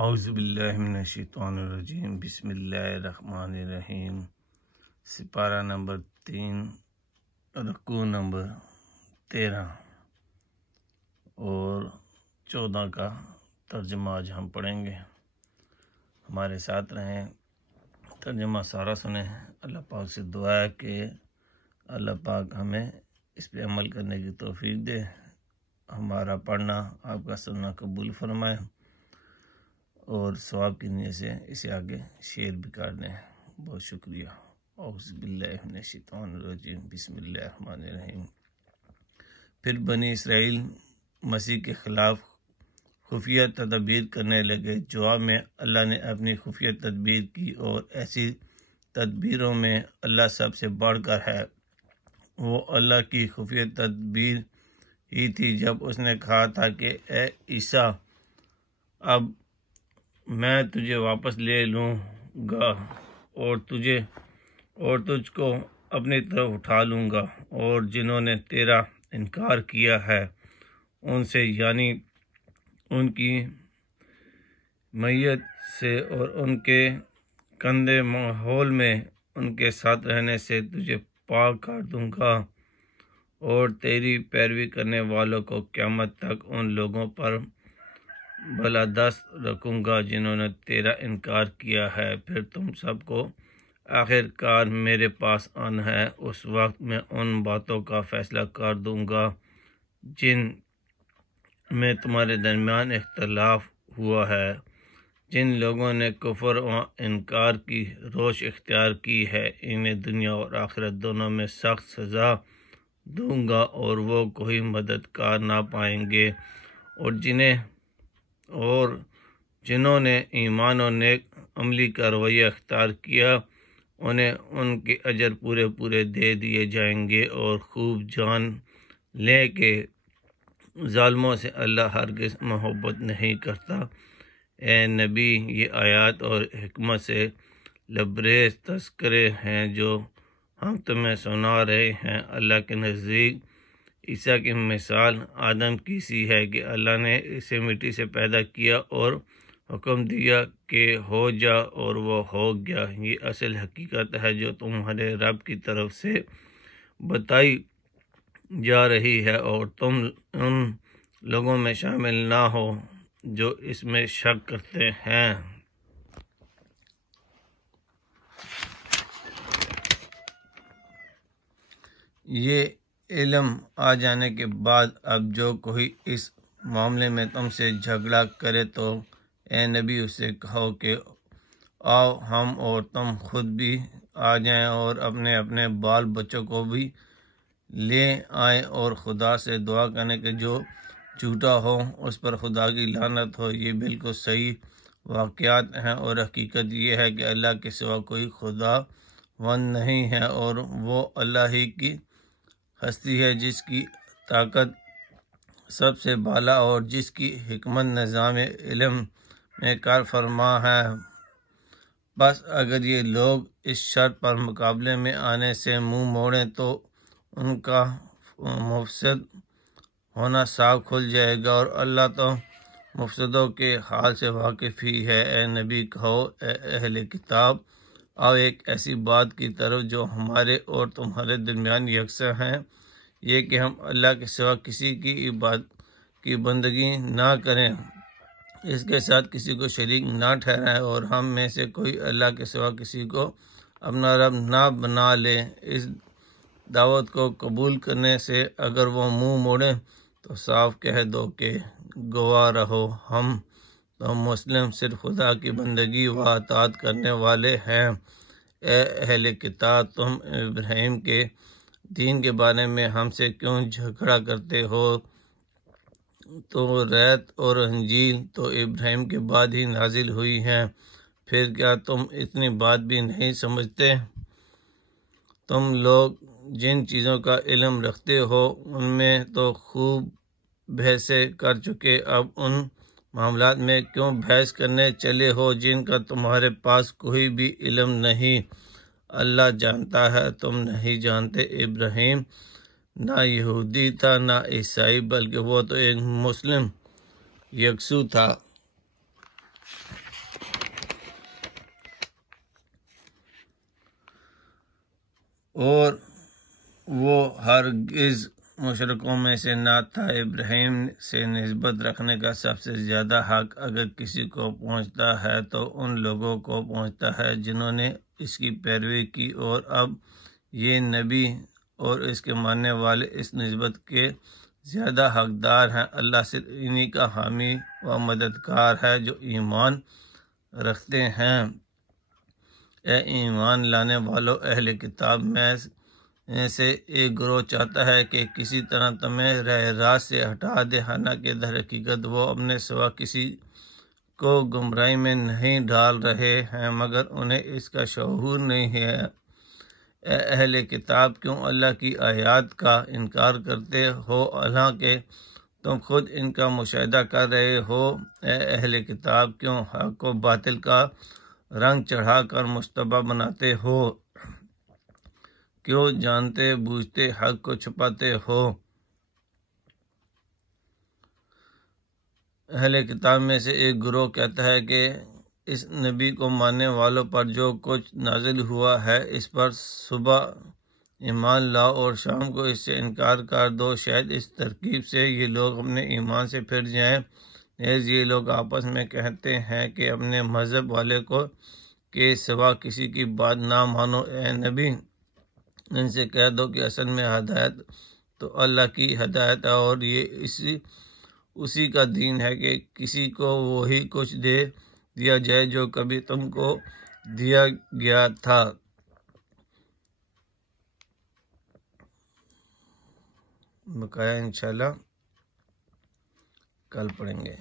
اعوذ باللہ من الشیطان الرجیم، بسم اللہ الرحمن الرحیم۔ سپارہ نمبر 3، رکوع نمبر 13 اور 14 کا ترجمہ آج ہم پڑھیں گے۔ ہمارے ساتھ رہیں، ترجمہ سارا سنیں۔ اللہ پاک سے دعا ہے کہ اللہ پاک ہمیں اس پہ عمل کرنے کی توفیق دے، ہمارا پڑھنا آپ کا سننا قبول فرمائے اور ثواب کی نیت سے اسے آگے شیئر بھی کر دیں۔ بہت شکریہ۔ اعوذ باللہ من الشیطان الرجیم، بسم اللہ الرحمن الرحیم۔ پھر بنی اسرائیل مسیح کے خلاف خفیہ تدابیر کرنے لگے۔ جواب میں اللہ نے اپنی خفیہ تدبیر کی، اور ایسی تدبیروں میں اللہ سب سے بڑھ کر ہے۔ وہ اللہ کی خفیہ تدبیر ہی تھی جب اس نے کہا تھا کہ اے عیسیٰ، اب میں تجھے واپس لے لوں گا اور تجھ کو اپنی طرف اٹھا لوں گا، اور جنہوں نے تیرا انکار کیا ہے ان سے، یعنی ان کی میت سے اور ان کے گندے ماحول میں ان کے ساتھ رہنے سے تجھے پاک کر دوں گا، اور تیری پیروی کرنے والوں کو قیامت تک ان لوگوں پر بالادست رکھوں گا جنہوں نے تیرا انکار کیا ہے۔ پھر تم سب کو آخر کار میرے پاس آنا ہے۔ اس وقت میں ان باتوں کا فیصلہ کر دوں گا جن میں تمہارے درمیان اختلاف ہوا ہے۔ جن لوگوں نے کفر و انکار کی روش اختیار کی ہے، انہیں دنیا اور آخرت دونوں میں سخت سزا دوں گا، اور وہ کوئی مددگار نہ پائیں گے۔ اور جنہوں نے ایمان و نیک عملی کا رویہ اختیار کیا، انہیں ان کے اجر پورے دے دیے جائیں گے۔ اور خوب جان لیں کہ ظالموں سے اللہ ہرگز محبت نہیں کرتا۔ اے نبی، یہ آیات اور حکمت سے لبریز تذکرے ہیں جو ہم تمہیں سنا رہے ہیں۔ اللہ کے نزدیک عیسیٰ کی مثال آدم کی سی ہے کہ اللہ نے اسے مٹی سے پیدا کیا اور حکم دیا کہ ہو جا، اور وہ ہو گیا۔ یہ اصل حقیقت ہے جو تمہارے رب کی طرف سے بتائی جا رہی ہے، اور تم ان لوگوں میں شامل نہ ہو جو اس میں شک کرتے ہیں۔ یہ علم آ جانے کے بعد اب جو کوئی اس معاملے میں تم سے جھگڑا کرے تو اے نبی اس سے کہو کہ آؤ ہم اور تم خود بھی آ جائیں اور اپنے اپنے بال بچوں کو بھی لے آئیں، اور خدا سے دعا کرنے کہ جو جھوٹا ہو اس پر خدا کی لعنت ہو۔ یہ بالکل صحیح واقعات ہیں، اور حقیقت یہ ہے کہ اللہ کے سوا کوئی خدا وند نہیں ہے، اور وہ اللہ ہی کی ہستی ہے جس کی طاقت سب سے بالا اور جس کی حکمت نظام علم میں کار فرما ہے۔ بس اگر یہ لوگ اس شرط پر مقابلے میں آنے سے منہ موڑیں تو ان کا مفسد ہونا صاف کھل جائے گا، اور اللہ تو مفسدوں کے حال سے واقف ہی ہے۔ اے نبی کہو، اے اہل کتاب، آؤ ایک ایسی بات کی طرف جو ہمارے اور تمہارے درمیان یکساں ہے، یہ کہ ہم اللہ کے سوا کسی کی بندگی نہ کریں، اس کے ساتھ کسی کو شریک نہ ٹھہرائیں، اور ہم میں سے کوئی اللہ کے سوا کسی کو اپنا رب نہ بنا لے۔ اس دعوت کو قبول کرنے سے اگر وہ منہ موڑیں تو صاف کہہ دو کہ گواہ رہو، ہم تو مسلم صرف خدا کی بندگی و اطاعت کرنے والے ہیں۔ اے اہل کتاب، تم ابراہیم کے دین کے بارے میں ہم سے کیوں جھگڑا کرتے ہو؟ تو ریت اور انجیل تو ابراہیم کے بعد ہی نازل ہوئی ہیں، پھر کیا تم اتنی بات بھی نہیں سمجھتے؟ تم لوگ جن چیزوں کا علم رکھتے ہو ان میں تو خوب بحثیں کر چکے، اب ان معاملات میں کیوں بحث کرنے چلے ہو جن کا تمہارے پاس کوئی بھی علم نہیں؟ اللہ جانتا ہے، تم نہیں جانتے۔ ابراہیم نہ یہودی تھا نہ عیسائی، بلکہ وہ تو ایک مسلم یکسو تھا۔ اور وہ ہرگز مشرکوں میں سے نہ تھا۔ ابراہیم سے نسبت رکھنے کا سب سے زیادہ حق اگر کسی کو پہنچتا ہے تو ان لوگوں کو پہنچتا ہے جنہوں نے اس کی پیروی کی، اور اب یہ نبی اور اس کے ماننے والے اس نسبت کے زیادہ حقدار ہیں۔ اللہ صرف انہی کا حامی و مددگار ہے جو ایمان رکھتے ہیں۔ اے ایمان لانے والو، اہل کتاب میں سے ایک گروہ چاہتا ہے کہ کسی طرح تمہیں راہ راست سے ہٹا دے، حالانکہ در حقیقت وہ اپنے سوا کسی کو گمراہی میں نہیں ڈال رہے ہیں مگر انہیں اس کا شعور نہیں ہے۔ اے اہل کتاب، کیوں اللہ کی آیات کا انکار کرتے ہو حالانکہ تم خود ان کا مشاہدہ کر رہے ہو؟ اے اہل کتاب، کیوں حق و باطل کا رنگ چڑھا کر مشتبہ بناتے ہو؟ کیوں جانتے بوجھتے حق کو چھپاتے ہو؟ اہل کتاب میں سے ایک گروہ کہتا ہے کہ اس نبی کو ماننے والوں پر جو کچھ نازل ہوا ہے اس پر صبح ایمان لاؤ اور شام کو اس سے انکار کر دو، شاید اس ترکیب سے یہ لوگ اپنے ایمان سے پھر جائیں۔ نیز یہ لوگ آپس میں کہتے ہیں کہ اپنے مذہب والے کو کے سوا کسی کی بات نہ مانو۔ اے نبی، ان سے کہہ دو کہ اصل میں ہدایت تو اللہ کی ہدایت ہے، اور یہ اسی کا دین ہے کہ کسی کو وہی کچھ دے دیا جائے جو کبھی تم کو دیا گیا تھا۔ بقایا انشاءاللہ کل پڑھیں گے۔